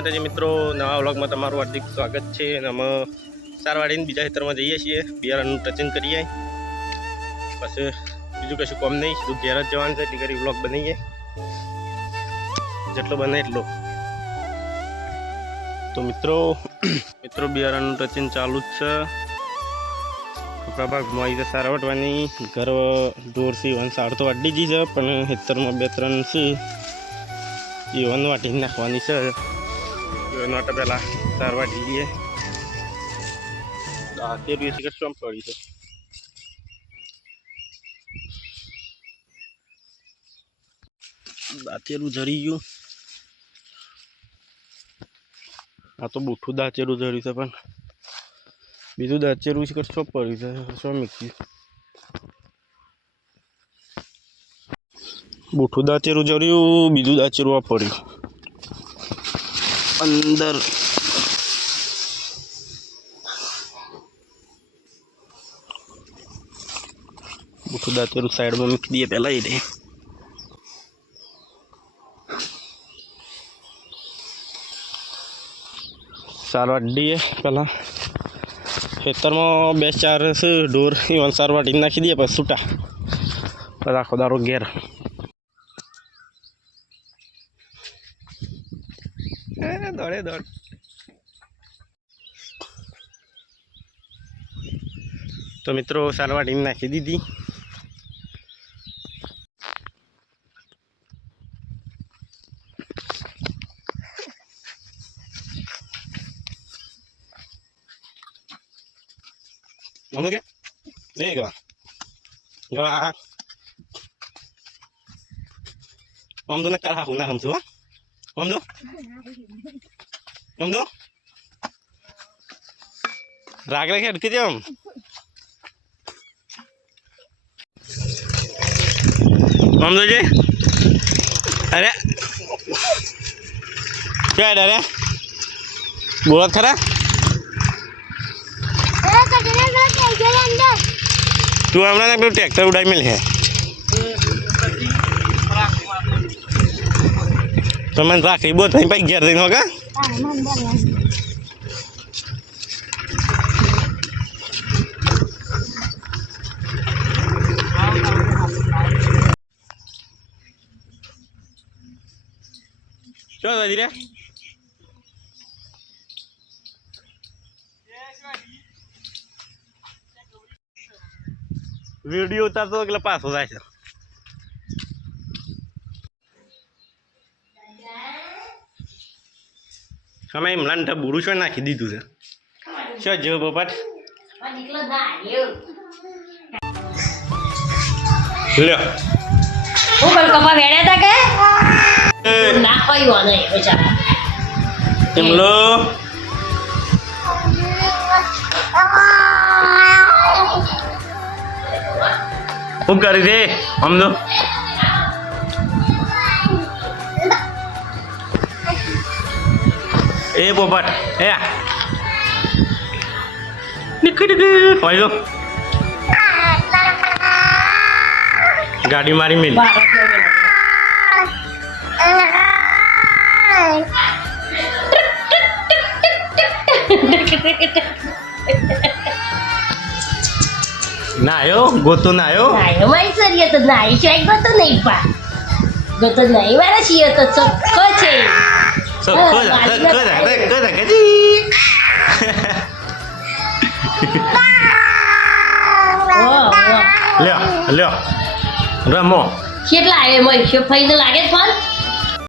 માતાજી મિત્રો, નવા વ્લોગમાં તમારું હાર્દિક સ્વાગત છે. અને અમે સારવાડીને બીજા ખેતરમાં જઈએ છીએ, બિયારણનું ટચિંગ કરીએ. પછી બીજું કશું કોમ નહીં, સીધું ઘેર જ જવાનું છે. એટલી કરી વ્લોગ બનાવીએ, જેટલો બને એટલો. તો મિત્રો બિયારણનું ટચિંગ ચાલુ જ છે. આપણા ભાગમાં આવી છે સારવટવાની. ઘર ઢોરથી વન સાડ તો વાટી જી છે, પણ ખેતરમાં 2-3 છે એ વન વાટી નાખવાની છે. વન વાટા પહેલાં સાર વાટી જઈએ. તે દિવસે કેટલું પડી છે. દાંતેલું જરી ગયું. આ તો બુઠ્ઠું દાંતેલું જર્યું છે, પણ બીજું દાંતેલું છે કે શું પડ્યું છે, શું મૂક્યું. બુઠ્ઠું દાંતેલું જર્યું, બીજું દાંતેલું આ પડ્યું અંદર. બુઠ્ઠું દાંતેલું સાઈડમાં મૂકી દઈએ પહેલાં એ દે. સાર વાટી દઈએ પહેલાં. ખેતરમાં 2-4 છે ઢોર, ઈવન સાર વાટીને નાખી દઈએ, પછી છૂટા પછી આખો દારો ઘેર. દોડે દોડ. તો મિત્રો સાર વાટીને નાખી દીધી. Vamos que? Venga. Ya. Vamos nak kalah pun nak hamsu. Vamos do. Vamos do. Rag rag ke jam. Vamos do je. Ada. क्या ada रे? बोलत खरा? તું હમણાં પેલું ટ્રેક્ટર ઉડાઈ મેલ છે. તમે રાખી બહુ થઈ પછી ઘેર જઈને હોગા. શું દાદી રે? વિડીયો ઉતારતો એટલે પાછો જાય છે. અમે એમ લાંટા બુરું શું નાખી દીધું છે. શું જેવો પોપટ લ્યો ઉપર કપા વેડ્યા તા કે ના કયો નહીં બચારા એમલો. શું કરી દે આમ તો એ પોપટ એ હોય ગાડી મારી મિલ. નાયો ગોતો નાયો મારી સરિય તો નાઈ છે, ગોતો નહીં પા ગોતો નહીં મારા છીએ તો ચોખ્ખો છે. લ્યો લ્યો રમો. કેટલા આવે મય છે ફઈને લાગે ફોન